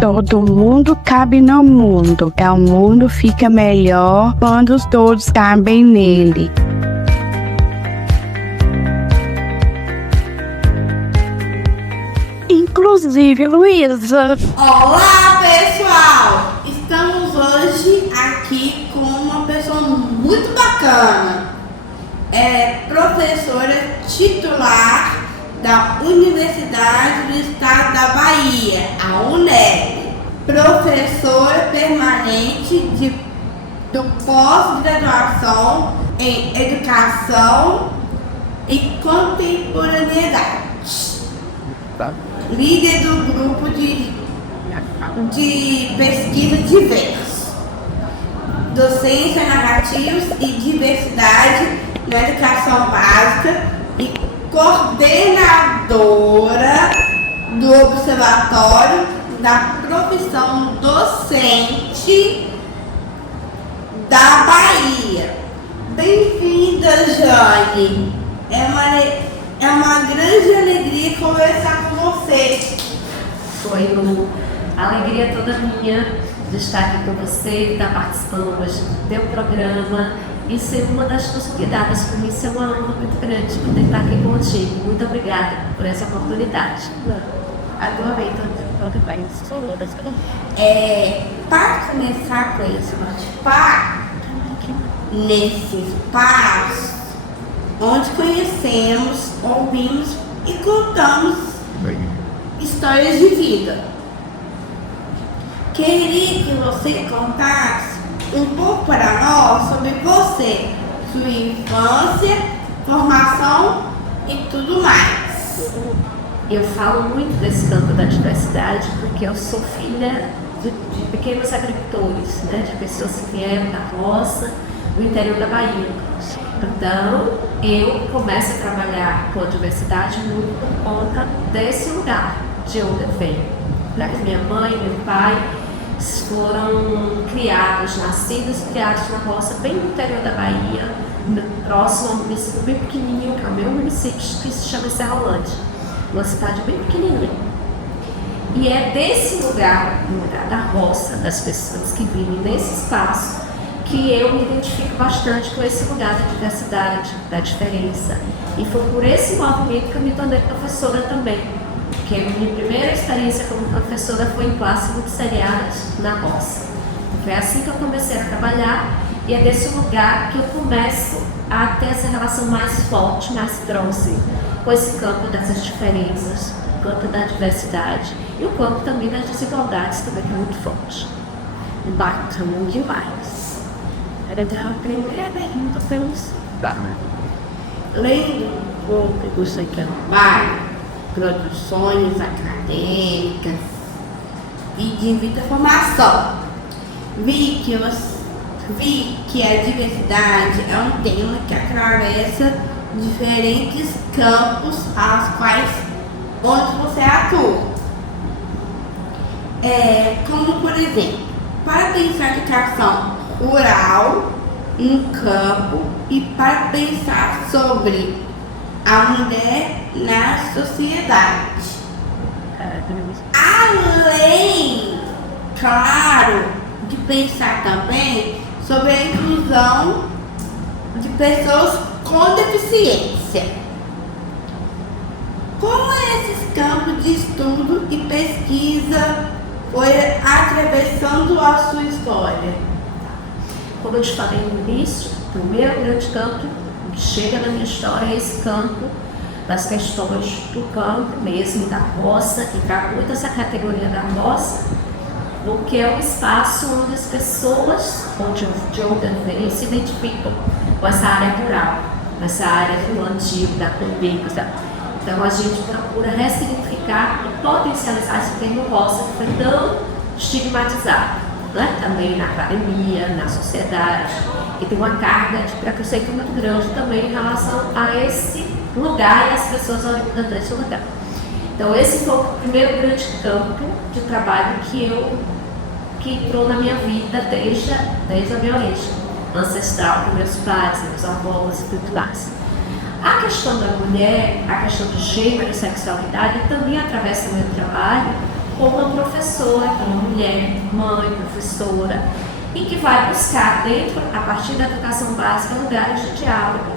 Todo mundo cabe no mundo. O mundo fica melhor quando todos cabem nele. Inclusive, Luísa. Olá, pessoal! Estamos hoje aqui com uma pessoa muito bacana. É professora titular da Universidade do Estado da Bahia, a UNEB. Professora permanente do pós-graduação em Educação e Contemporaneidade. Líder do grupo de pesquisa diverso, docência, narrativos e diversidade na educação básica e coordenadora do Observatório da Profissão Docente da Bahia. Bem-vinda, Jane. É uma grande alegria conversar com você. Oi, Lu. A alegria é toda minha de estar aqui com você, estar participando hoje do teu programa e ser uma das tuas convidadas. Para mim, isso é uma honra muito grande poder estar aqui contigo. Muito obrigada por essa oportunidade. Adorei todo bem. Para começar com esse bate-papo, nesse espaço onde conhecemos, ouvimos e contamos histórias de vida. Queria que você contasse um pouco para nós sobre você, sua infância, formação e tudo mais. Eu falo muito desse campo da diversidade porque eu sou filha de pequenos agricultores, né, de pessoas que vieram da roça, do interior da Bahia. Então, eu começo a trabalhar com a diversidade muito por conta desse lugar de onde eu venho. Minha mãe e meu pai foram criados, nascidos e criados na roça, bem no interior da Bahia, próximo a um município bem pequenininho, que é o meu município, que se chama Serrolândia, uma cidade bem pequenininha. E é desse lugar, no lugar da roça, das pessoas que vivem nesse espaço, que eu me identifico bastante com esse lugar da diversidade, da diferença. E foi por esse movimento que eu me tornei professora também. Porque a minha primeira experiência como professora foi em classe multisseriadas na roça. Foi assim que eu comecei a trabalhar e é desse lugar que eu começo a ter essa relação mais forte, mais próxima com esse campo dessas diferenças, o campo da diversidade e o campo também das desigualdades também, que é muito forte. Bacana demais. Era a primeira pergunta para você. Lendo um pouco do seu trabalho, produções acadêmicas e de muita formação, vi que a diversidade é um tema que atravessa diferentes campos onde você atua. Como, por exemplo, para pensar a educação rural no campo e para pensar sobre a mulher na sociedade. Além, claro, de pensar também sobre a inclusão de pessoas com deficiência. Como esses campos de estudo e pesquisa foi atravessando a sua história? Como eu te falei no início, o primeiro grande campo que chega na minha história é esse campo das questões do campo mesmo, da roça, que traz muito essa categoria da roça, porque é um espaço onde as pessoas, onde eu venho, se identificam com essa área rural, essa área do plantio, da colheita. Então a gente procura ressignificar e potencializar esse termo roça, que foi tão estigmatizado. Né? Também na academia, na sociedade, e tem uma carga de preconceito muito grande também em relação a esse lugar e as pessoas oriundas desse lugar. Então esse foi o primeiro grande campo de trabalho que entrou na minha vida desde a minha origem ancestral, com meus pais, meus avós e tudo mais. A questão da mulher, a questão do gênero e sexualidade também atravessa o meu trabalho, com uma professora, com uma mulher, mãe, professora, e que vai buscar dentro, a partir da educação básica, lugares de diálogo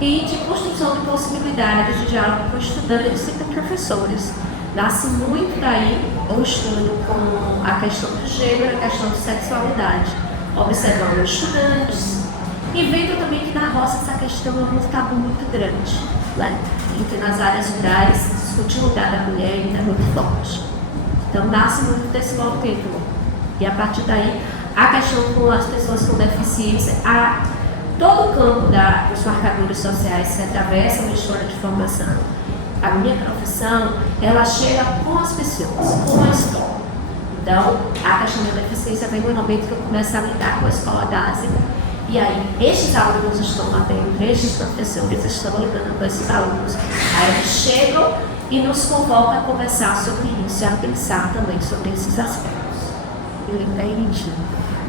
e de construção de possibilidades de diálogo com estudantes e com professores. Nasce muito daí o estudo com a questão do gênero, a questão de sexualidade, observando estudantes e vendo também que na roça essa questão é um tabu muito grande, né? E que nas áreas rurais discutir o lugar da mulher ainda é muito forte. Então nasce muito desse título. E a partir daí, a questão com as pessoas com deficiência, todo o campo dos marcadores sociais se atravessa uma história de formação. A minha profissão, ela chega com as pessoas, com a escola. Então, a questão da deficiência vem no momento que eu começo a lidar com a escola básica. E aí, estes alunos estão batendo, estes professores estão lidando com esses alunos. Aí eles chegam e nos convocam a conversar sobre isso, a pensar também sobre esses aspectos. Entende?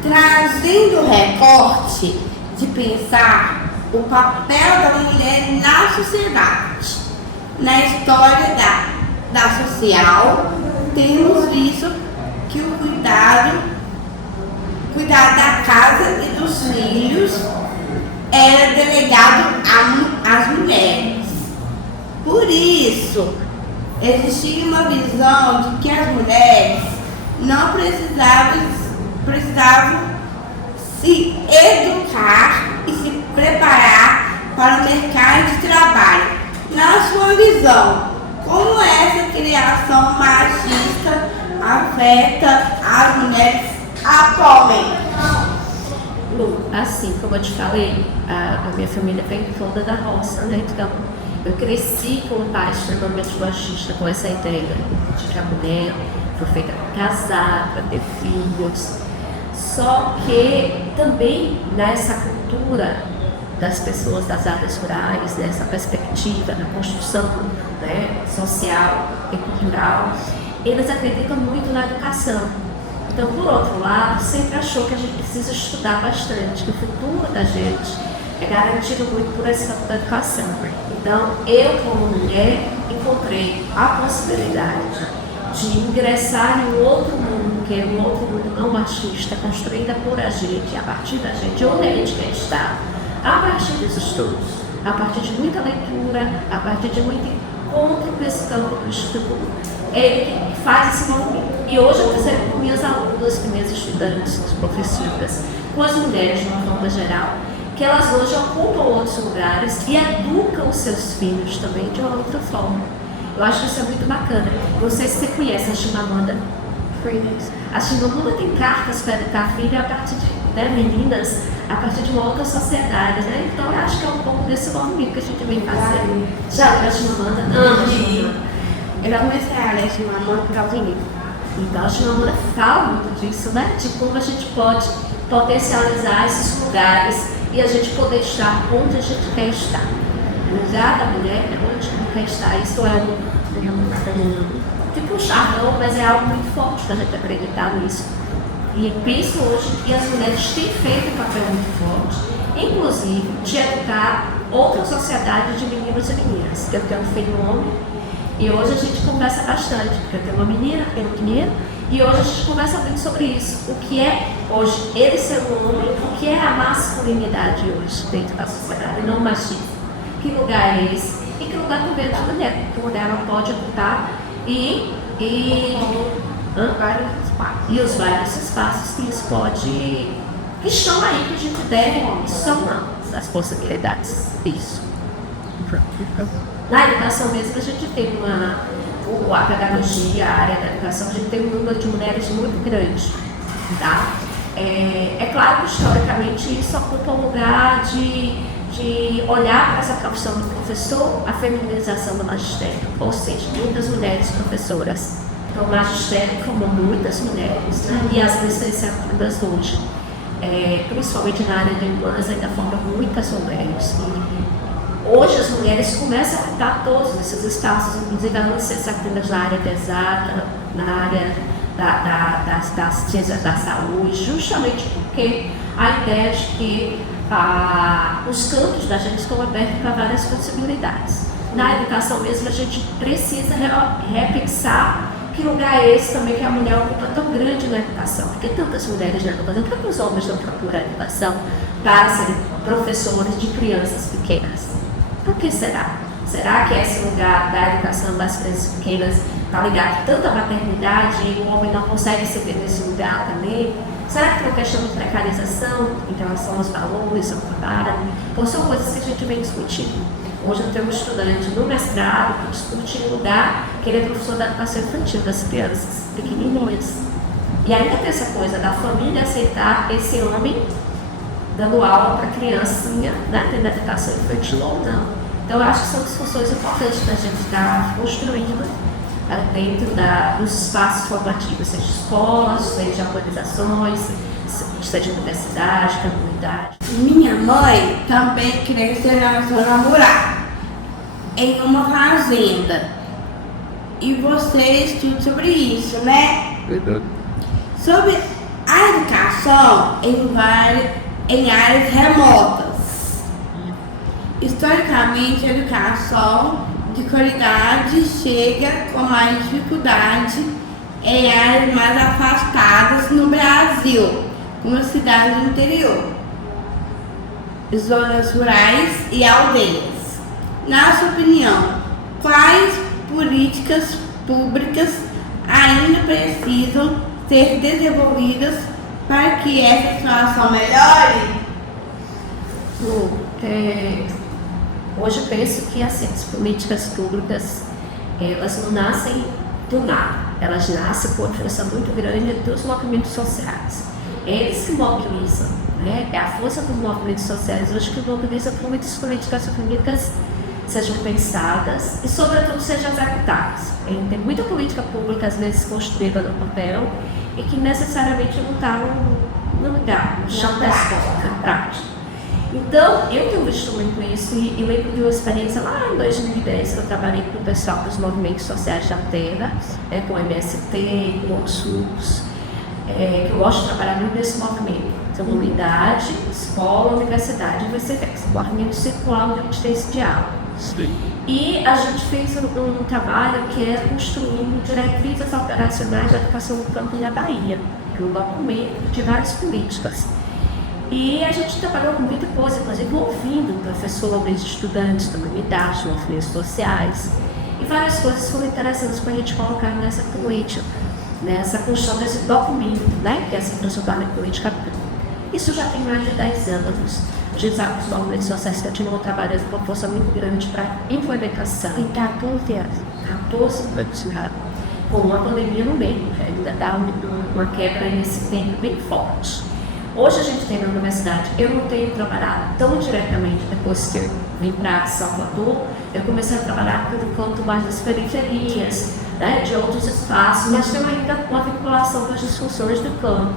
Trazendo o recorte de pensar o papel da mulher na sociedade, na história da social, temos visto que o cuidar da casa e dos filhos era delegado às mulheres. Por isso, existia uma visão de que as mulheres não precisavam se educar e se preparar para o mercado de trabalho. Na sua visão, como essa criação machista afeta as mulheres atualmente? Lu, assim como eu te falei, a minha família vem toda da roça, né? Então, eu cresci com um pai extremamente machista, com essa ideia de que a mulher foi feita para casar, para ter filhos. Só que também nessa cultura das pessoas das áreas rurais, nessa perspectiva da construção, né, social e cultural, eles acreditam muito na educação. Então, por outro lado, sempre achou que a gente precisa estudar bastante, que o futuro da gente é garantido muito por esse campo da educação. Então, eu como mulher encontrei a possibilidade de ingressar em um outro mundo, que é um outro mundo não machista, construída por a gente, a partir da gente, onde a gente quer estar, a partir dos estudos, a partir de muita leitura, a partir de muito encontro com esse campo do estudo, ele faz esse movimento. E hoje eu percebo com minhas alunas, com minhas estudantes, professoras, com as mulheres de uma forma geral, que elas hoje ocupam outros lugares e educam os seus filhos também de uma outra forma. Eu acho que isso é muito bacana. Não sei se você conhece a Chimamanda Freeman. A Chimamanda tem cartas para educar a filha a partir de meninas, a partir de uma outra sociedade, né? Então eu acho que é um pouco desse movimento que a gente vem fazendo. Já viu a Chimamanda? Eu comecei a ler a Chimamanda por causa disso. Então a Chimamanda fala muito disso, né? De como a gente pode potencializar esses lugares e a gente poder estar onde a gente quer estar. O lugar da mulher é onde a gente quer estar. Isso é tipo um charrão, mas é algo muito forte para a gente acreditar nisso. E penso hoje que as mulheres têm feito um papel muito forte, inclusive de educar outra sociedade de meninos e meninas. Eu tenho um filho homem e hoje a gente conversa bastante, porque eu tenho uma menina, tenho um menino, e hoje a gente conversa muito sobre isso. O que é hoje ele ser um homem, o que é a masculinidade hoje dentro da sociedade, não o machismo. Que lugar é esse? E que lugar também da mulher? Que mulher ela pode ocupar e os vários espaços que eles podem, que estão aí, que a gente deve somar as possibilidades. Isso. Na educação mesmo a gente tem a pedagogia, a área da educação, a gente tem um número de mulheres muito grande, tá? É claro que historicamente isso ocupa um lugar de olhar para essa profissão do professor, a feminização do magistério, ou seja, muitas mulheres professoras. Então o magistério formou muitas mulheres, né? E as licenciaturas hoje, principalmente na área de humanas, ainda formam muitas mulheres. Hoje as mulheres começam a ocupar todos esses espaços, inclusive as licenciaturas na área da exata, na área da ciência da saúde, justamente porque a ideia de que os campos da gente estão abertos para várias possibilidades. Na educação mesmo a gente precisa repensar Que lugar é esse também que a mulher ocupa tão grande na educação? Porque tantas mulheres na educação, tantos homens não procuram a educação para serem professores de crianças pequenas. Por que será? Será que esse lugar da educação das crianças pequenas está ligado tanto à maternidade e o homem não consegue se ver nesse lugar também? Será que tem uma questão de precarização em relação aos valores, ao trabalho? Ou são coisas que a gente vem discutindo? Hoje eu tenho um estudante no mestrado que discute o lugar que ele é professor da educação infantil das crianças pequenininhas. E ainda tem essa coisa da família aceitar esse homem dando aula para criancinha, né, tendo educação infantil ou não. Então, eu acho que são discussões importantes para a gente estar construindo dentro dos espaços formativos, seja escolas, seja organizações, seja universidade, comunidade. Minha mãe também cresceu na zona rural, em uma fazenda. E você estuda sobre isso, né? Verdade. Sobre a educação em áreas remotas. Historicamente, a educação de qualidade chega com mais dificuldade em áreas mais afastadas no Brasil, como cidades do interior, zonas rurais e aldeias. Na sua opinião, quais políticas públicas ainda precisam ser desenvolvidas para que essa situação melhore? Hoje eu penso que assim, as políticas públicas, elas não nascem do nada, elas nascem por força muito grande dos movimentos sociais. Eles que mobilizam, né? É a força dos movimentos sociais hoje que mobiliza para muitas políticas públicas sejam pensadas e, sobretudo, sejam executadas. Tem muita política pública, às vezes, construída no papel e que necessariamente não está no lugar, no chão da escola, na prática. Então, eu tenho visto muito isso e lembro de uma experiência lá em 2010, que eu trabalhei com o pessoal dos movimentos sociais da terra, com o MST, com outros grupos, que eu gosto de trabalhar muito nesse movimento. Então, unidade, escola, universidade e vice-versa. Movimento circular onde a gente tem esse diálogo. Sim. E a gente fez um trabalho que é construindo diretrizes operacionais da educação no campo da Bahia, que é um documento de várias políticas. E a gente trabalhou com muita coisa, inclusive ouvindo professores, estudantes da comunidade, movimentos sociais. E várias coisas foram interessantes para a gente colocar nessa política, nessa construção desse documento, né, que é essa transformada em política pública. Isso já tem mais de 10 anos. A gente sabe que os movimentos sociais continuam trabalhando com uma força muito grande para implementação. Em 14 anos. 14 anos, com uma pandemia no meio, ainda dá uma quebra nesse tempo bem forte. Hoje a gente tem na universidade, eu não tenho trabalhado tão diretamente depois que eu vim para Salvador, eu comecei a trabalhar pelo canto mais das periferias, né, de outros espaços, mas tem ainda uma vinculação com as discussões do campo.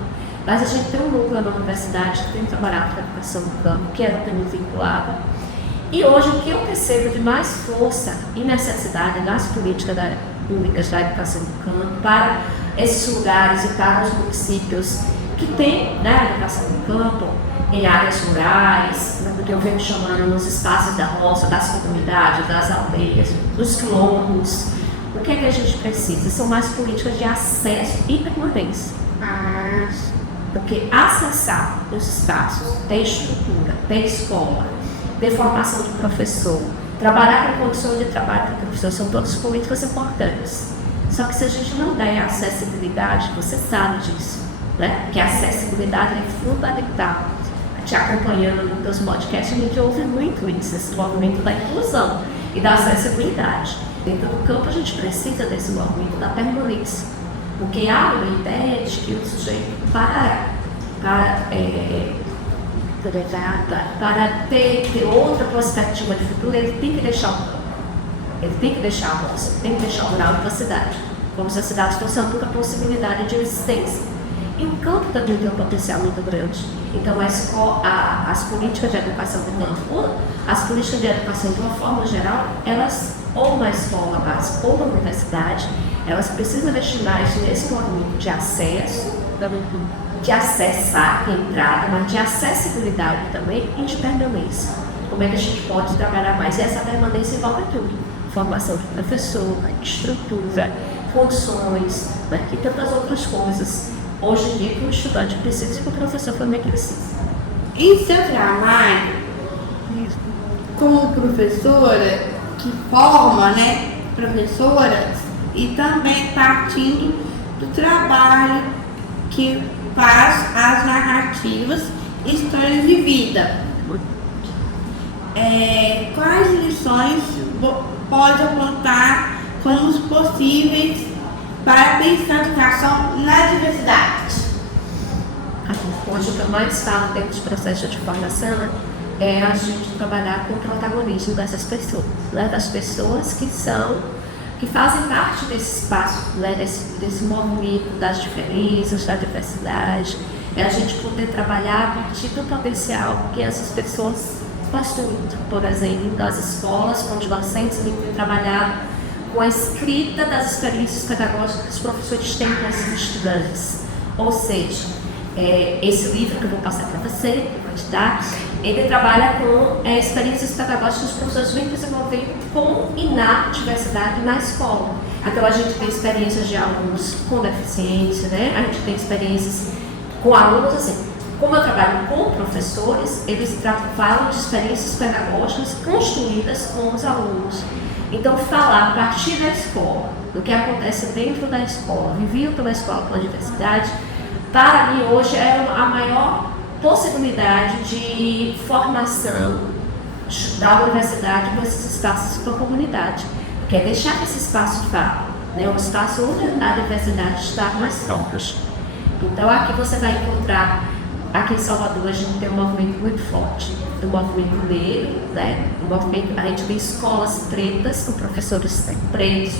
Mas a gente tem um núcleo na universidade que tem trabalhado com a educação do campo, que é também vinculado. E hoje o que eu percebo de mais força e necessidade das políticas públicas da educação do campo para esses lugares e para os municípios que tem, né, a educação do campo, em áreas rurais, né, que eu venho chamando nos espaços da roça, das comunidades, das aldeias, dos quilombos. O que é que a gente precisa? São mais políticas de acesso e permanência. Porque acessar os espaços, ter estrutura, ter escola, ter formação de professor, trabalhar com condições de trabalho do professor, são todas políticas importantes. Só que se a gente não der acessibilidade, você sabe disso, né? Que a acessibilidade é fundamental. Te acompanhando nos podcasts, a gente ouve muito isso, esse movimento da inclusão e da acessibilidade. Dentro do campo, a gente precisa desse movimento da permanência, porque há uma ideia de que o sujeito, para ter outra perspectiva de futuro, ele tem que deixar o campo, ele tem que deixar a roça, tem que deixar o rural da cidade, como se a cidade fosse uma outra possibilidade de existência. E o campo também tem um potencial muito grande. Então, as políticas de educação do campo, as políticas de educação de uma forma geral, elas, ou na escola básica ou na universidade, elas precisam destinar esse movimento de acesso, de acessar a entrada, mas de acessibilidade também e de permanência. Como é que a gente pode trabalhar mais? E essa permanência envolve tudo. Formação de professor, estrutura, condições, né, e tantas outras coisas. Hoje em dia, que o estudante precisa e que o professor também precisa. Em seu trabalho, como professora, que forma, né, professoras, e também partindo do trabalho que faz as narrativas Histórias de Vida. Quais lições pode apontar como os possíveis para pensar a educação na diversidade? Hoje o que eu mais falo dentro de processo de formação é a gente trabalhar com o protagonismo dessas pessoas, né? Das pessoas que fazem parte desse espaço, né? desse movimento das diferenças, da diversidade. É a gente poder trabalhar a partir do potencial que essas pessoas possuem. Por exemplo, nas escolas, com os docentes que têm trabalhado com a escrita das experiências pedagógicas que os professores têm com esses estudantes. Ou seja, esse livro que eu vou passar para você, que eu vou te dar, ele trabalha com experiências pedagógicas que os professores vêm desenvolvendo com e na diversidade na escola. Então a gente tem experiências de alunos com deficiência, né? A gente tem experiências com alunos assim. Como eu trabalho com professores, eles falam de experiências pedagógicas construídas com os alunos. Então, falar a partir da escola, do que acontece dentro da escola, vivido pela escola com a diversidade, para mim hoje é a maior possibilidade de formação da universidade nesses espaços para a comunidade. Que é deixar que esse espaço fala, né? Um espaço onde a diversidade está mais forte. Então, aqui você vai encontrar. Aqui em Salvador a gente tem um movimento muito forte, do movimento negro, né? A gente tem escolas pretas, com professores pretos,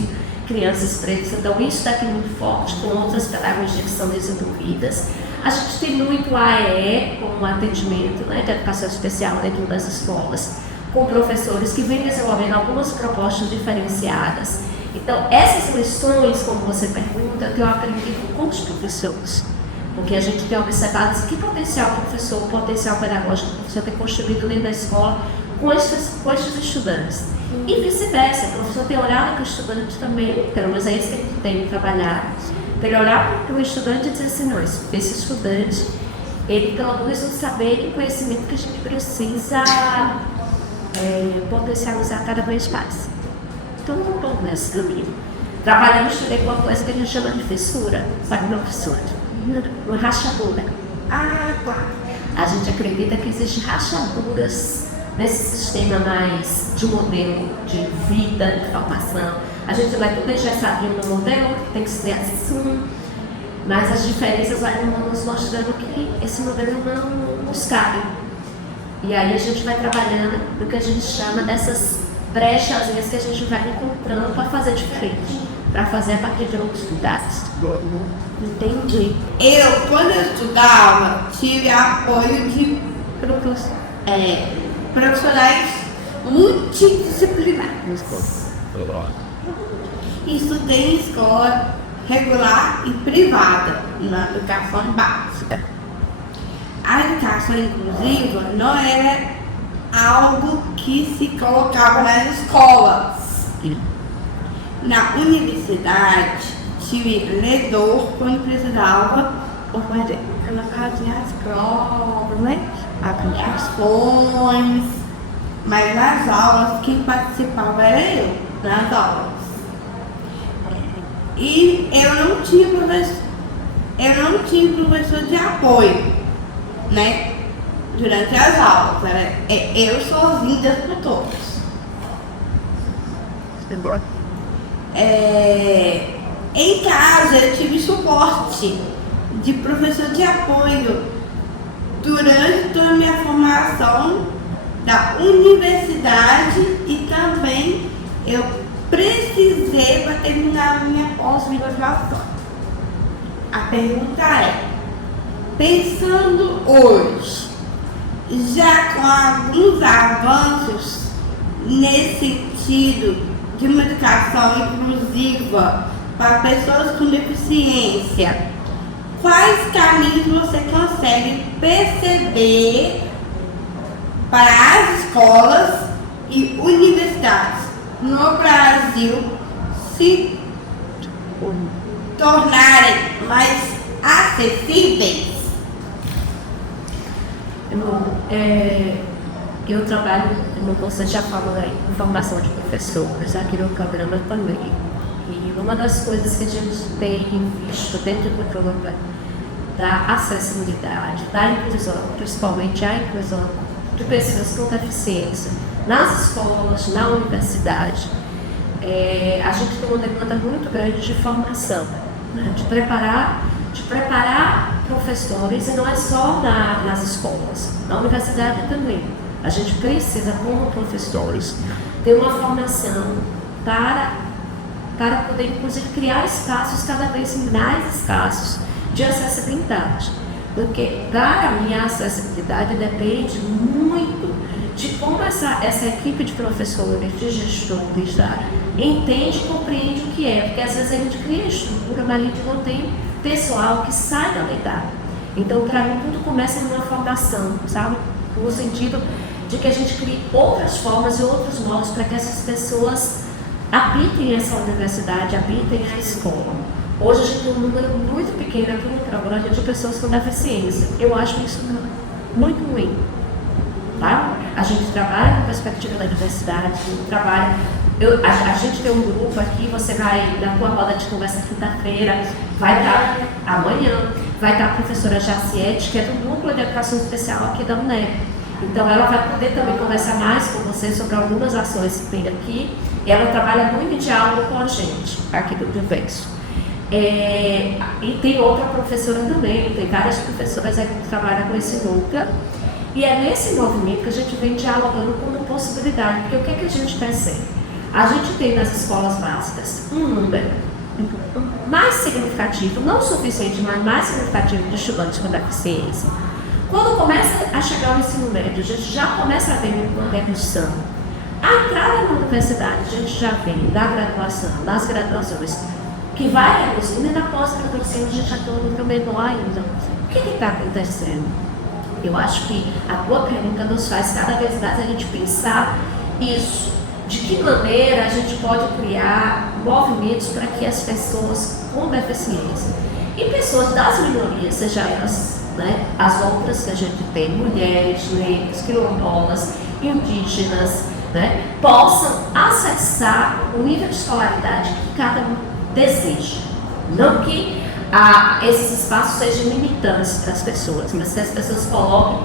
crianças pretas, então isso daqui é muito forte, com outras pedagogias que são desenvolvidas. A gente tem muito AE, com atendimento, né, de educação especial dentro das escolas, com professores que vêm desenvolvendo algumas propostas diferenciadas. Então, essas lições, como você pergunta, eu tenho aprendido com os professores. Porque a gente tem observado que potencial professor, potencial pedagógico que o professor tem construído dentro da escola com esses estudantes. E vice-versa, o professor tem olhado para o estudante também, pelo menos é isso que ele tem trabalhado, tem olhar para o estudante e dizer assim, não, esse estudante, ele produz um saber e conhecimento que a gente precisa potencializar cada vez mais. Então, não estou nesse caminho. Trabalhamos também com uma coisa que a gente chama de fissura para o professor. Uma rachadura. Claro. A gente acredita que existem rachaduras nesse sistema mais de modelo de vida, de formação. A gente vai tudo engessadinho no modelo, que tem que ser assim, mas as diferenças vão nos mostrando que esse modelo não nos cabe. E aí a gente vai trabalhando no que a gente chama dessas brechas que a gente vai encontrando para fazer diferente, para fazer a partir de outros dados. Entendi. Quando eu estudava, tive apoio de profissionais multidisciplinares. Estudei em escola regular e privada, na educação básica. A educação inclusiva não era algo que se colocava nas escolas. Na universidade, tive ledor quando precisava, porque ela fazia as provas, né? As questões, mas nas aulas, quem participava era eu, nas aulas. E eu não tinha professor de apoio, né? Durante as aulas, era eu sozinha por todos. Em casa eu tive suporte de professor de apoio durante toda a minha formação da universidade e também eu precisei para terminar a minha pós-graduação. A pergunta é, pensando hoje, já com alguns avanços nesse sentido de uma educação inclusiva para pessoas com deficiência, quais caminhos você consegue perceber para as escolas e universidades no Brasil se tornarem mais acessíveis? Eu trabalho no curso de formação de professores aqui no programa também. E uma das coisas que a gente tem visto dentro do programa da acessibilidade, da inclusão, principalmente a inclusão de pessoas com deficiência nas escolas, na universidade, a gente tem uma demanda muito grande de formação, né? de preparar professores, e não é só nas escolas, na universidade também. A gente precisa, como professores, ter uma formação para poder, inclusive, criar espaços cada vez mais escassos de acessibilidade. Porque, para mim, a acessibilidade depende muito de como essa equipe de professores, de gestores, entende e compreende o que é. Porque, às vezes, a gente cria estrutura, mas a gente não tem pessoal que saiba lidar. Então, para mim, tudo começa numa formação, sabe? No sentido de que a gente crie outras formas e outros modos para que essas pessoas habitem essa universidade, habitem a escola. Hoje a gente tem um número muito pequeno aqui no programa de pessoas com deficiência. Eu acho isso muito ruim. Tá? A gente trabalha na perspectiva da diversidade, a gente tem um grupo aqui, você vai na tua roda de conversa quinta-feira, vai estar amanhã, vai estar a professora Jaciete, que é do Núcleo de Educação Especial aqui da UNEP. Então ela vai poder também conversar mais com você sobre algumas ações que tem aqui. Ela trabalha muito em diálogo com a gente, aqui do Diverso. E tem outra professora também, tem várias professoras aqui que trabalham com esse núcleo. E é nesse movimento que a gente vem dialogando com uma possibilidade, porque o que a gente percebe? A gente tem nas escolas básicas um número mais significativo, não suficiente, mas mais significativo de estudantes com deficiência. Quando começa a chegar o ensino médio, a gente já começa a ver uma redução. A entrada na universidade, a gente já vê da graduação, das graduações, que vai reduzindo, e na pós-graduação a gente já está no menor ainda. O que está acontecendo? Eu acho que a tua pergunta nos faz cada vez mais a gente pensar isso. De que maneira a gente pode criar movimentos para que as pessoas com deficiência e pessoas das minorias, seja elas, né, as outras que a gente tem, mulheres, negros, quilombolas, indígenas, né, possam acessar o nível de escolaridade que cada um deseja. Não que esses espaços sejam limitantes para as pessoas, mas se as pessoas coloquem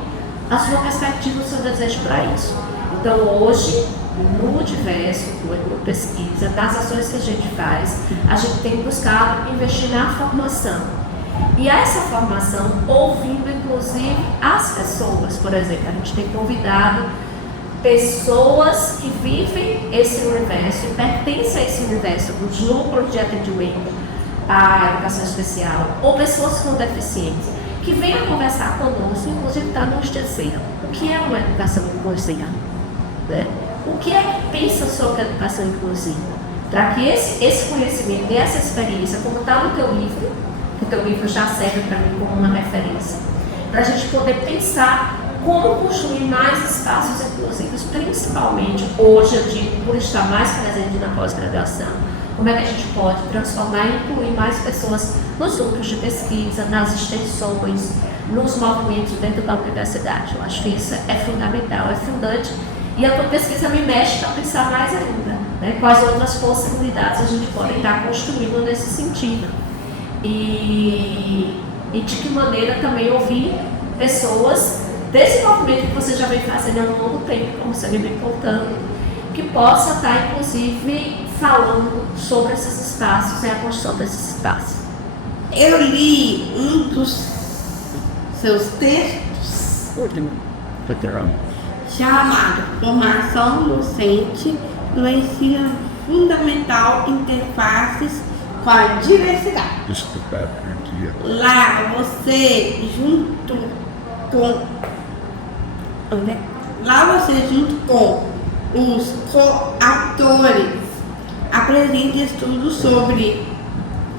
a sua perspectiva, o seu desejo para isso. Então, hoje, no Diverso, no pesquisa, das ações que a gente faz, a gente tem buscado investir na formação. E essa formação, ouvindo inclusive as pessoas, por exemplo, a gente tem convidado pessoas que vivem esse universo e pertencem a esse universo, dos núcleos de atendimento à educação especial, ou pessoas com deficiência, que venham conversar conosco, inclusive para nos dizer o que é uma educação inclusiva, né? O que é que pensa sobre a educação inclusiva? Para que esse conhecimento e essa experiência, como está no teu livro, que o teu livro já serve para mim como uma referência, para a gente poder pensar como construir mais espaços inclusivos, principalmente hoje, eu digo, por estar mais presente na pós-graduação. Como é que a gente pode transformar e incluir mais pessoas nos grupos de pesquisa, nas extensões, nos movimentos dentro da universidade? Eu acho que isso é fundamental, é fundante. E a tua pesquisa me mexe para pensar mais ainda, né? Quais outras possibilidades a gente pode estar construindo nesse sentido. E de que maneira também ouvir pessoas desse movimento que você já vem fazendo há um longo tempo, como você vem contando, que possa estar, inclusive, falando sobre esses espaços e a construção desses espaços. Eu li um dos seus textos chamado Formação Docente no Ensino Fundamental Interfaces com a Diversidade. Lá você, junto com os coautores, apresenta estudos sobre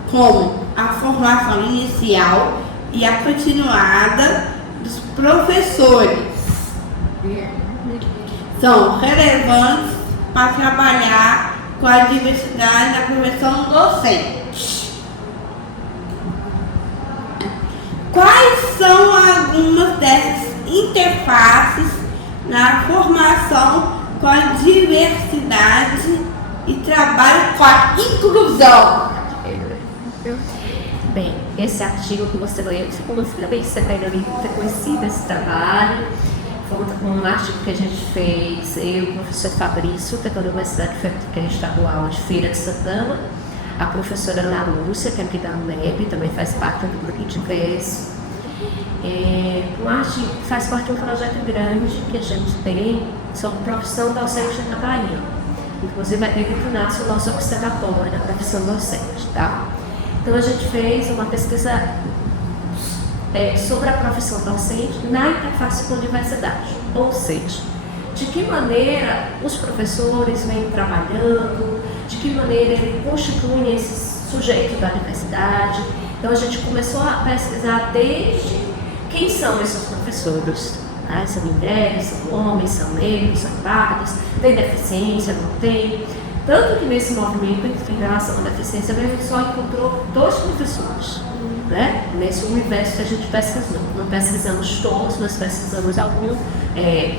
como a formação inicial e a continuada dos professores são relevantes para trabalhar com a diversidade na profissão docente. Quais são algumas dessas interfaces na formação com a diversidade e trabalho com a inclusão? Bem, esse artigo que você leu, como você pega ali, ter conhecido esse trabalho, foi um artigo que a gente fez, eu e o professor Fabrício, da Universidade Estadual de Feira de Santana, a professora Ana Lúcia, que é aqui da UNEB, também faz parte do grupo de diverso. Um artigo que faz parte de um projeto grande que a gente tem sobre profissão docente na Bahia. Inclusive, é dele que nasce o nosso observatório da profissão docente, tá? Então, a gente fez uma pesquisa sobre a profissão docente na interface com a diversidade. Ou seja, de que maneira os professores vêm trabalhando, de que maneira eles constituem esse sujeito da diversidade. Então, a gente começou a pesquisar desde quem são esses professores. São mulheres, são homens, são negros, são pardos, tem deficiência, não tem. Tanto que nesse movimento em relação à deficiência, a gente só encontrou 2 professores, né? Nesse universo que a gente pesquisou. Não pesquisamos todos, nós pesquisamos alguns,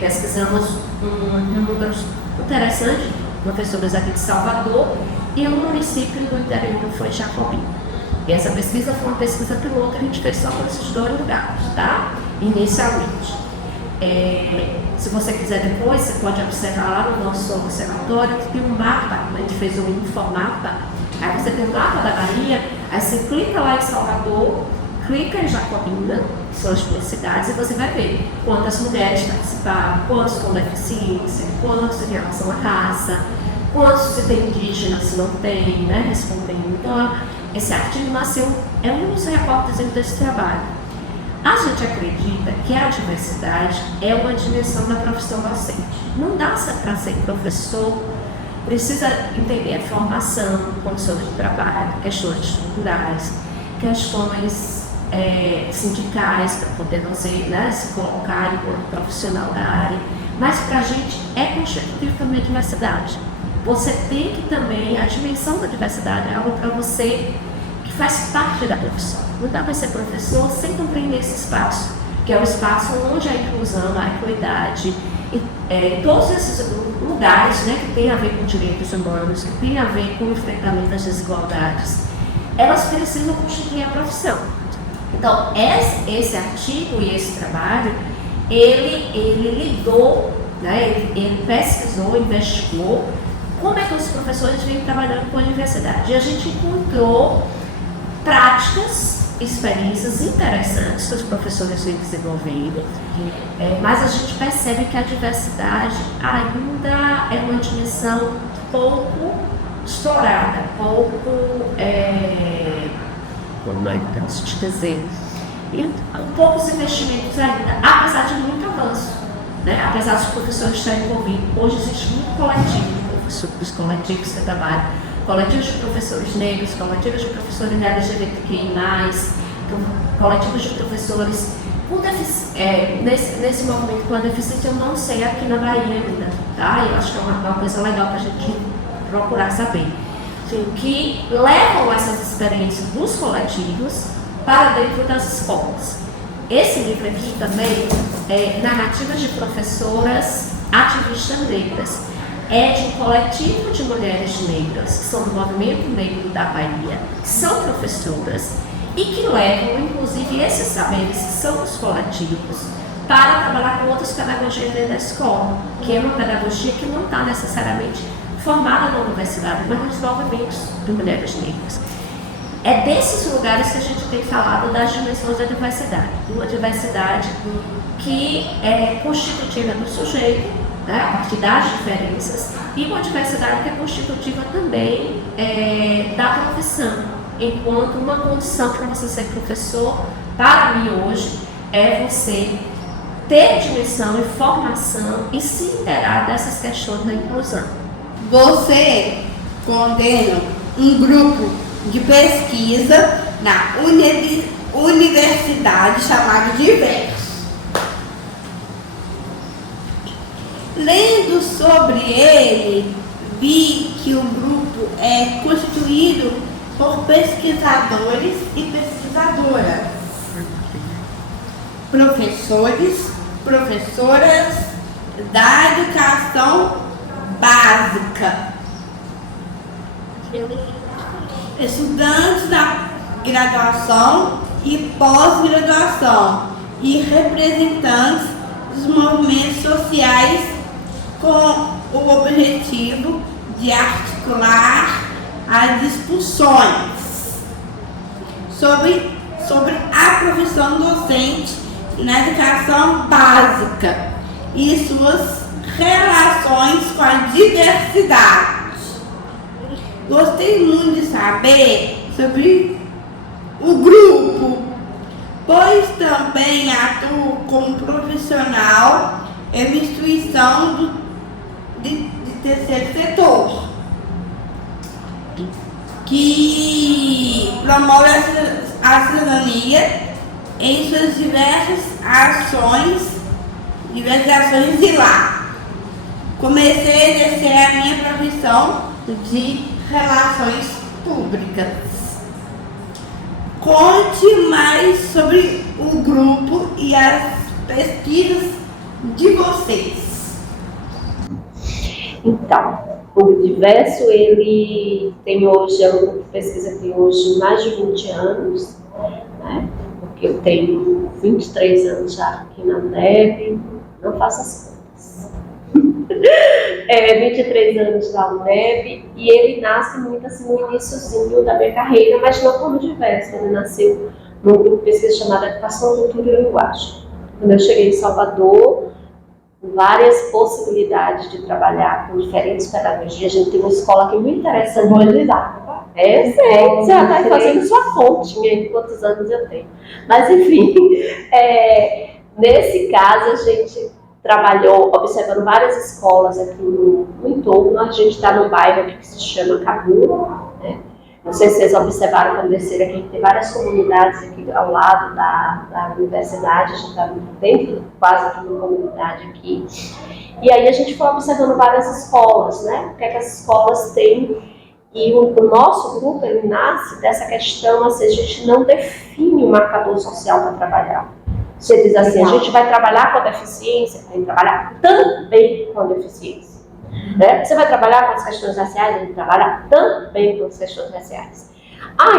pesquisamos um número interessante, professores aqui de Salvador, e um município do interior foi Jacobina. E essa pesquisa foi uma pesquisa piloto que a gente fez só por esses 2 lugares, tá? Inicialmente. Se você quiser depois, você pode observar lá no nosso observatório que tem um mapa, a gente fez um infomapa, aí você tem o mapa da Bahia, aí você clica lá em Salvador, clica em Jacobina, são as 2 cidades, e você vai ver quantas mulheres participaram, quantos com deficiência, quantos em relação à raça, quantos se tem indígena, se não tem, né, respondendo. Então, esse artigo nasceu, é um dos recortes desse trabalho. A gente acredita que a diversidade é uma dimensão da profissão docente. Não dá para ser professor, precisa entender a formação, condições de trabalho, questões estruturais, questões sindicais para poder você, né, se colocar enquanto profissional da área. Mas para a gente é constitutivo também a diversidade. Você tem que também, a dimensão da diversidade é algo para você que faz parte da profissão. Não dá para ser professor sem compreender esse espaço, que é o espaço onde a inclusão, a equidade, todos esses lugares, né, que tem a ver com direitos humanos, que tem a ver com o enfrentamento das desigualdades, elas precisam constituir a profissão. Então, esse artigo e esse trabalho, ele lidou, né, ele pesquisou, investigou como é que os professores vêm trabalhando com a diversidade. E a gente encontrou práticas, experiências interessantes que os professores vêm desenvolvendo, mas a gente percebe que a diversidade ainda é uma dimensão pouco explorada, pouco, como é que posso te dizer, e poucos investimentos ainda, apesar de muito avanço, né? Apesar dos professores estarem envolvidos. Hoje existe muito coletivo, os coletivos que trabalham, coletivos de professores negros, coletivos de professores LGBTQI+, coletivos de professores com nesse movimento com a deficiência. Eu não sei aqui na Bahia ainda, tá? Eu acho que é uma coisa legal para a gente procurar saber. Que levam essas experiências dos coletivos para dentro das escolas. Esse livro aqui também é Narrativas de Professoras Ativistas Negras. É de um coletivo de mulheres negras que são do movimento negro da Bahia, que são professoras e que levam, inclusive, esses saberes que são dos coletivos para trabalhar com outras pedagogias dentro da escola, que é uma pedagogia que não está necessariamente formada na universidade, mas nos movimentos de mulheres negras. É desses lugares que a gente tem falado das dimensões da diversidade, uma diversidade que é constitutiva do sujeito, né, a partir das diferenças, e uma diversidade que é constitutiva também da profissão, enquanto uma condição para você ser professor, para mim hoje, é você ter dimensão e formação e se inteirar dessas questões da inclusão. Você coordena um grupo de pesquisa na universidade chamado Diverso. Lendo sobre ele, vi que o grupo é constituído por pesquisadores e pesquisadoras. professores, professoras da educação básica, estudantes da graduação e pós-graduação e representantes dos movimentos sociais com o objetivo de articular as discussões sobre a profissão docente na educação básica e suas relações com a diversidade. Gostei muito de saber sobre o grupo, pois também atuo como profissional em uma instituição de terceiro setor, que promove a cidadania em suas diversas ações de lá. Comecei a exercer a minha profissão de relações públicas. Conte mais sobre o grupo e as pesquisas de vocês. Então, o Diverso, ele tem hoje, é um grupo de pesquisa que tem hoje mais de 20 anos, né? Porque eu tenho 23 anos já aqui na UNEB, não faço as contas. 23 anos na UNEB, e ele nasce muito assim no iniciozinho da minha carreira, mas não como Diverso, ele nasceu num grupo de pesquisa chamado Educação, Cultura e Linguagem. Quando eu cheguei em Salvador, várias possibilidades de trabalhar com diferentes pedagogias. A gente tem uma escola aqui muito interessante. Pode dar. Sei, você já está fazendo sua continha aí de quantos anos eu tenho. Mas, enfim, nesse caso, a gente trabalhou observando várias escolas aqui no entorno. A gente está num bairro aqui que se chama Cabula, né? Não sei se vocês observaram quando desceram aqui, tem várias comunidades aqui ao lado da universidade, a gente está dentro quase de uma comunidade aqui. E aí a gente foi observando várias escolas, né? O que é que as escolas têm. E o nosso grupo, ele nasce dessa questão, assim, a gente não define um marcador social para trabalhar. Você diz assim, a gente vai trabalhar com a deficiência, tem que trabalhar também com a deficiência. Né? Você vai trabalhar com as questões raciais, a gente trabalha também com as questões raciais.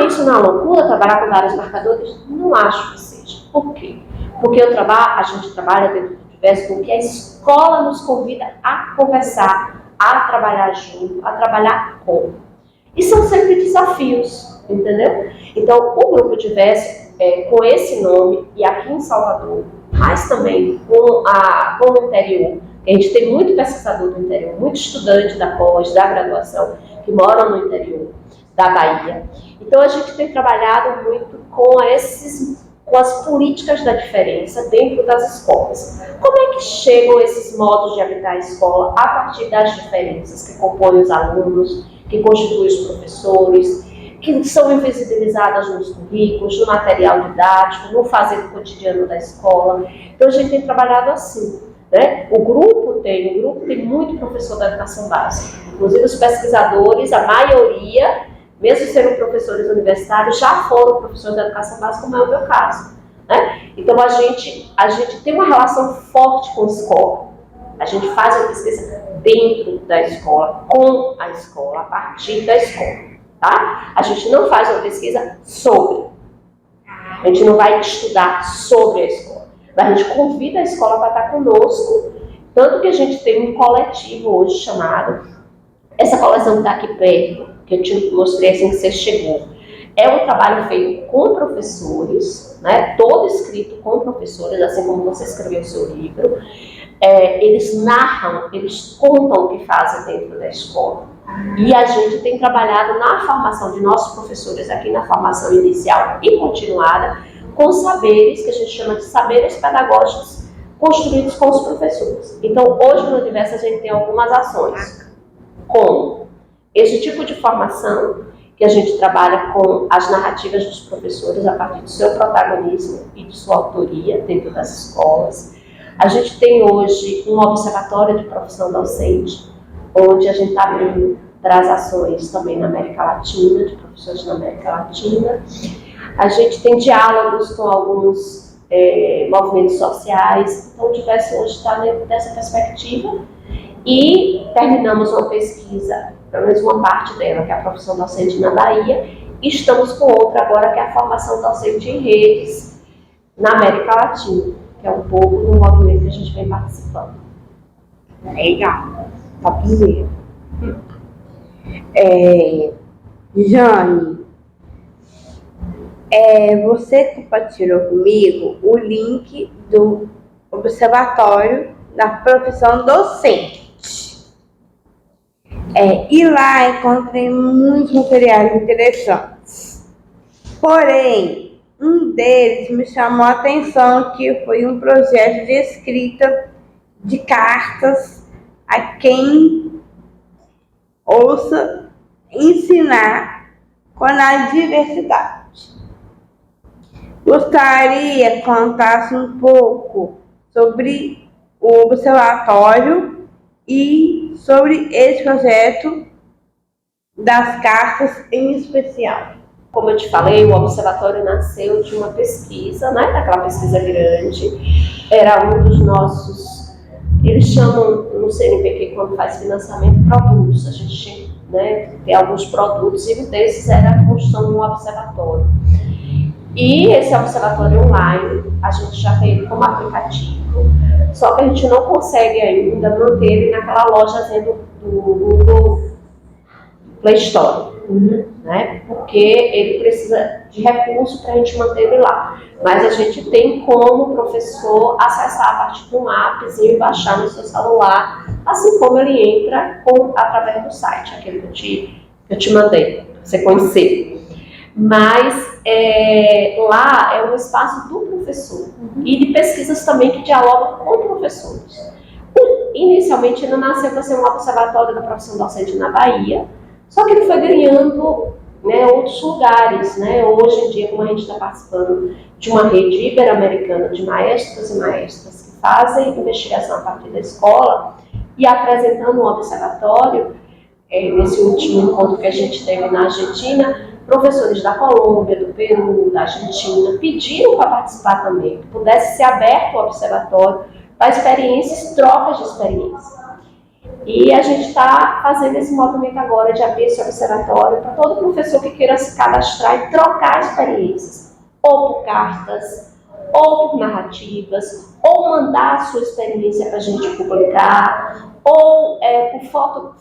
Isso não é loucura, trabalhar com vários marcadores? Não acho que seja. Por quê? Porque a gente trabalha dentro do Diverso porque a escola nos convida a conversar, a trabalhar junto, a trabalhar com. E são sempre desafios, entendeu? Então, o Grupo Diverso, com esse nome, e aqui em Salvador, mas também com o interior, a gente tem muito pesquisador do interior, muito estudante da pós, da graduação, que moram no interior da Bahia. Então, a gente tem trabalhado muito com as políticas da diferença dentro das escolas. Como é que chegam esses modos de habitar a escola a partir das diferenças que compõem os alunos, que constituem os professores, que são invisibilizadas nos currículos, no material didático, no fazer do cotidiano da escola. Então, a gente tem trabalhado assim. Né? O grupo tem muito professor da educação básica. Inclusive, os pesquisadores, a maioria, mesmo sendo professores universitários, já foram professores da educação básica, como é o meu caso. Né? Então, a gente tem uma relação forte com a escola. A gente faz uma pesquisa dentro da escola, com a escola, a partir da escola. Tá? A gente não faz uma pesquisa sobre. A gente não vai estudar sobre a escola. A gente convida a escola para estar conosco, tanto que a gente tem um coletivo hoje chamado, essa coleção que está aqui perto, que eu te mostrei assim que você chegou, é um trabalho feito com professores, né, todo escrito com professores, assim como você escreveu o seu livro. Eles narram, eles contam o que fazem dentro da escola. E a gente tem trabalhado na formação de nossos professores aqui, na formação inicial e continuada, com saberes, que a gente chama de saberes pedagógicos, construídos com os professores. Então, hoje no Diverso a gente tem algumas ações, como esse tipo de formação, que a gente trabalha com as narrativas dos professores a partir do seu protagonismo e de sua autoria dentro das escolas. A gente tem hoje um observatório de profissão docente, onde a gente está abrindo para as ações também na América Latina, de professores na América Latina. A gente tem diálogos com alguns movimentos sociais. Então, o Diverso hoje está dentro dessa perspectiva. E terminamos uma pesquisa, pelo menos uma parte dela, que é a profissão docente na Bahia, e estamos com outra agora, que é a formação docente em redes na América Latina, que é um pouco do movimento que a gente vem participando. Legal, topzera. Jane, você compartilhou comigo o link do Observatório da Profissão Docente. E lá encontrei muitos materiais interessantes. Porém, um deles me chamou a atenção, que foi um projeto de escrita de cartas a quem ouça ensinar com a diversidade. Gostaria que contasse um pouco sobre o observatório e sobre esse projeto das cartas em especial. Como eu te falei, o observatório nasceu de uma pesquisa, né? Daquela pesquisa grande. Era um dos nossos, eles chamam no CNPq, quando faz financiamento, produtos. A gente, né, tem alguns produtos e um desses era a construção de um observatório. E esse observatório online, a gente já tem ele como aplicativo, só que a gente não consegue ainda manter ele naquela lojazinha do Google Play Store, né? Porque ele precisa de recurso para a gente manter ele lá. Mas a gente tem como professor acessar a partir de um appzinho e baixar no seu celular, assim como ele entra através do site, aquele que eu te mandei, para você conhecer. Mas lá é um espaço do professor e de pesquisas também que dialogam com professores. Inicialmente ele nasceu para ser um observatório da profissão docente na Bahia, só que ele foi ganhando, né, outros lugares, né? Hoje em dia, como a gente está participando de uma rede ibero-americana de maestros e maestras que fazem investigação a partir da escola e apresentando um observatório, nesse último encontro que a gente teve na Argentina, professores da Colômbia, do Peru, da Argentina, pediram para participar também, que pudesse ser aberto o observatório para experiências, trocas de experiências. E a gente está fazendo esse movimento agora de abrir esse observatório para todo professor que queira se cadastrar e trocar experiências, ou por cartas, ou por narrativas, ou mandar a sua experiência para a gente publicar, ou por foto,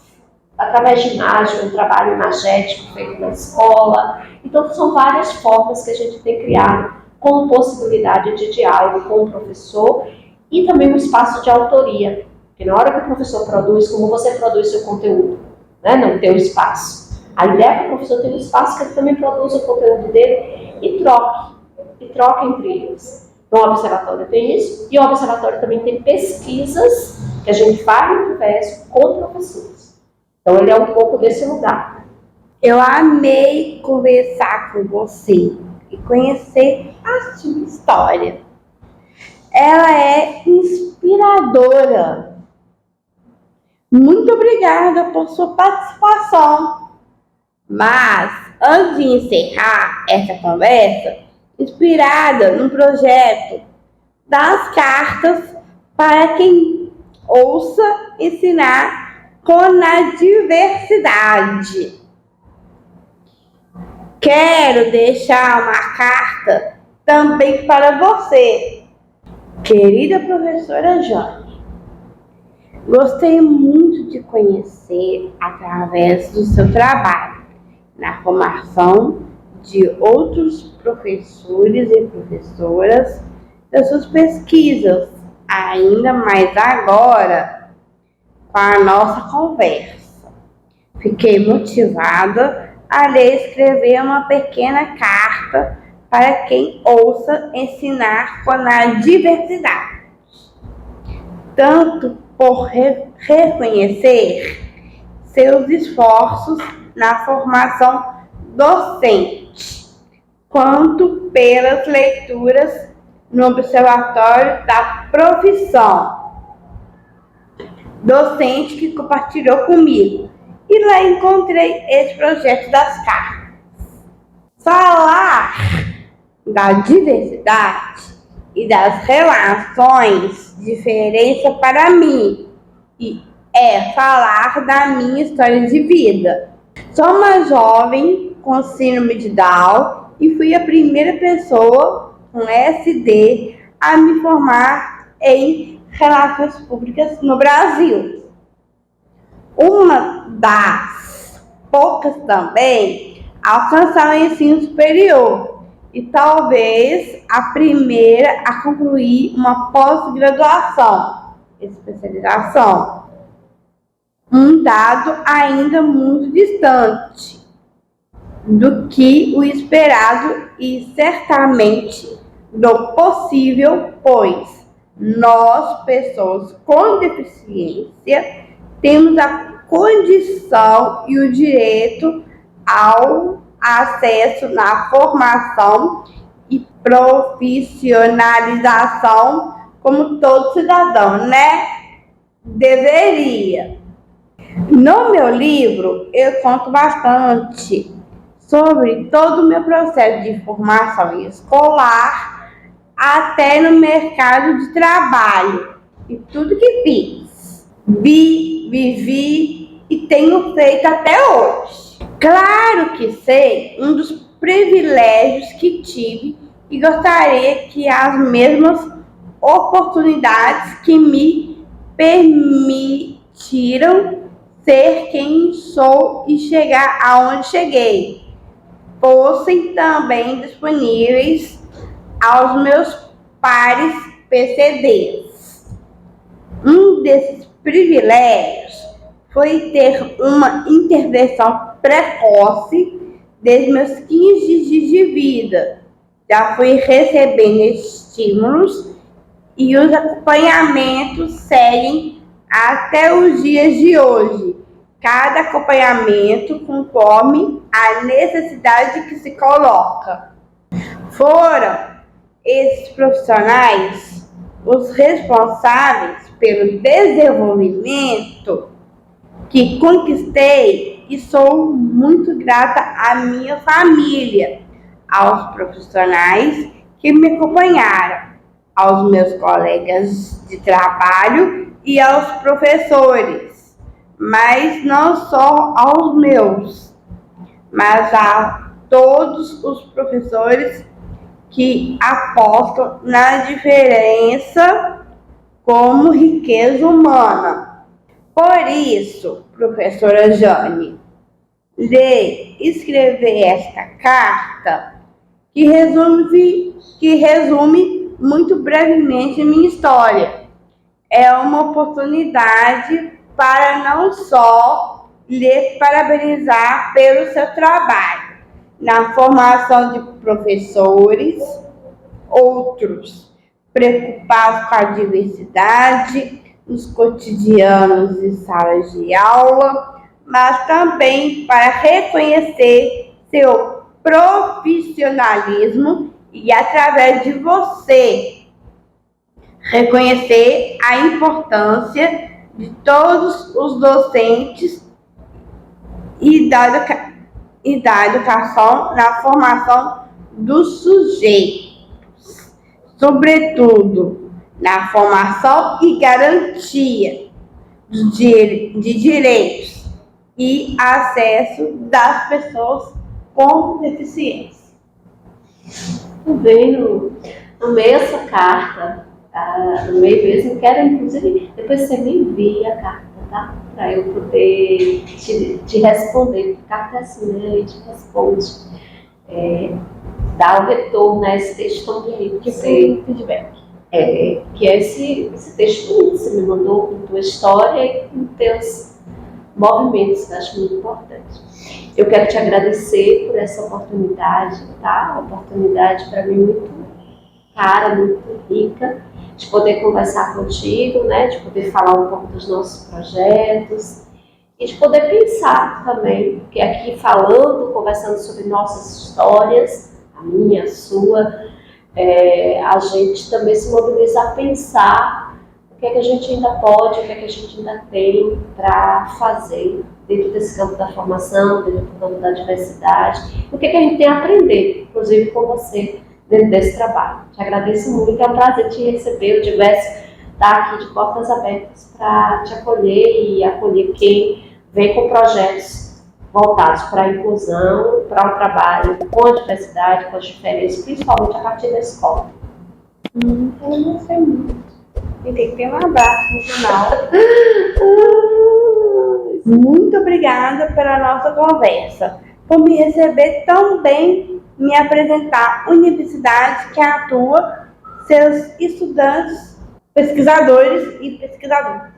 através de imagem, um trabalho imagético feito na escola. Então, são várias formas que a gente tem criado com possibilidade de diálogo com o professor e também um espaço de autoria. Porque na hora que o professor produz, como você produz seu conteúdo, né? Não tem um espaço. A ideia é que o professor tenha um espaço que ele também produza o conteúdo dele e troque entre eles. Então, o observatório tem isso, e o observatório também tem pesquisas que a gente faz no universo com professores. Então, ele é um pouco desse lugar. Eu amei conversar com você e conhecer a sua história. Ela é inspiradora. Muito obrigada por sua participação. Mas, antes de encerrar essa conversa, inspirada no projeto das cartas para quem ouça ensinar com a diversidade. Quero deixar uma carta também para você, querida professora Jane. Gostei muito de conhecer através do seu trabalho na formação de outros professores e professoras das suas pesquisas, ainda mais agora com a nossa conversa. Fiquei motivada a lhe escrever uma pequena carta para quem ouça ensinar com a diversidade. Tanto por reconhecer seus esforços na formação docente, quanto pelas leituras no Observatório da Profissão Docente que compartilhou comigo. E lá encontrei esse projeto das cartas. Falar da diversidade e das relações, diferença para mim e é falar da minha história de vida. Sou uma jovem com síndrome de Down e fui a primeira pessoa com SD a me formar em relações públicas no Brasil. Uma das poucas também a alcançar o ensino superior e talvez a primeira a concluir uma pós-graduação, especialização. Um dado ainda muito distante do que o esperado e certamente do possível, pois nós, pessoas com deficiência, temos a condição e o direito ao acesso na formação e profissionalização como todo cidadão, né? Deveria. No meu livro, eu conto bastante sobre todo o meu processo de formação escolar até no mercado de trabalho e tudo que fiz, vivi e tenho feito até hoje. Claro que sei um dos privilégios que tive e gostaria que as mesmas oportunidades que me permitiram ser quem sou e chegar aonde cheguei fossem também disponíveis aos meus pares PCDs. Um desses privilégios foi ter uma intervenção precoce desde meus 15 dias de vida. Já fui recebendo estímulos e os acompanhamentos seguem até os dias de hoje. Cada acompanhamento conforme a necessidade que se coloca. Foram esses profissionais os responsáveis pelo desenvolvimento que conquistei e sou muito grata à minha família, aos profissionais que me acompanharam, aos meus colegas de trabalho e aos professores, mas não só aos meus, mas a todos os professores que apostam na diferença como riqueza humana. Por isso, professora Jane, de escrever esta carta que resume muito brevemente a minha história. É uma oportunidade para não só lhe parabenizar pelo seu trabalho na formação de professores, outros preocupados com a diversidade nos cotidianos e salas de aula, mas também para reconhecer seu profissionalismo e, através de você, reconhecer a importância de todos os docentes e da educação na formação dos sujeitos, sobretudo na formação e garantia de direitos e acesso das pessoas com deficiência. Tudo bem, amei essa carta, amei mesmo, quero inclusive, depois você me envia a carta, tá? Para eu poder te responder, porque a carta é assim, né? A gente responde, dá o retorno, né? Esse texto tão bonito que você feedback. Que é esse texto bonito que você me mandou com tua história e com teus movimentos, que eu acho muito importante. Eu quero te agradecer por essa oportunidade, tá? Uma oportunidade para mim muito cara, muito rica, de poder conversar contigo, né? De poder falar um pouco dos nossos projetos e de poder pensar também, porque aqui falando, conversando sobre nossas histórias, a minha, a sua, a gente também se mobiliza a pensar o que é que a gente ainda pode, o que é que a gente ainda tem para fazer dentro desse campo da formação, dentro do campo da diversidade, o que é que a gente tem a aprender, inclusive com você, dentro desse trabalho. Te agradeço muito, é um prazer te receber. O Diverso está aqui de portas abertas para te acolher e acolher quem vem com projetos voltados para a inclusão, para o trabalho com a diversidade, com as diferenças, principalmente a partir da escola. Eu não sei muito. E tem que ter um abraço no final. Muito obrigada pela nossa conversa, por me receber tão bem, me apresentar a universidade que atua, seus estudantes, pesquisadores e pesquisadoras.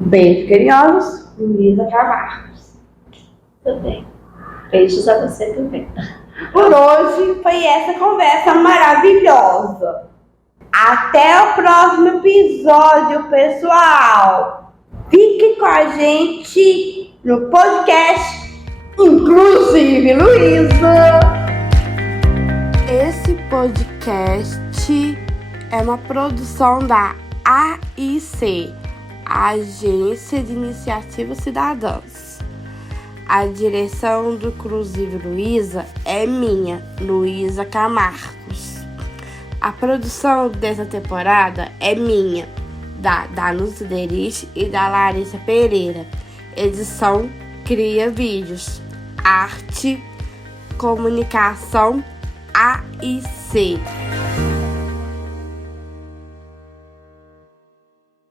Beijos carinhosos, Luísa Camargo. Tudo bem. Beijos a você também. Por hoje foi essa conversa maravilhosa. Até o próximo episódio, pessoal. Fique com a gente no podcast Inclusive Luísa. Esse podcast é uma produção da AIC, Agência de Iniciativas Cidadãs. A direção do Inclusive Luísa é minha, Luísa Camargos. A produção dessa temporada é minha, da Danusa Derich e da Larissa Pereira. Edição Cria Vídeos. Arte, Comunicação, AIC.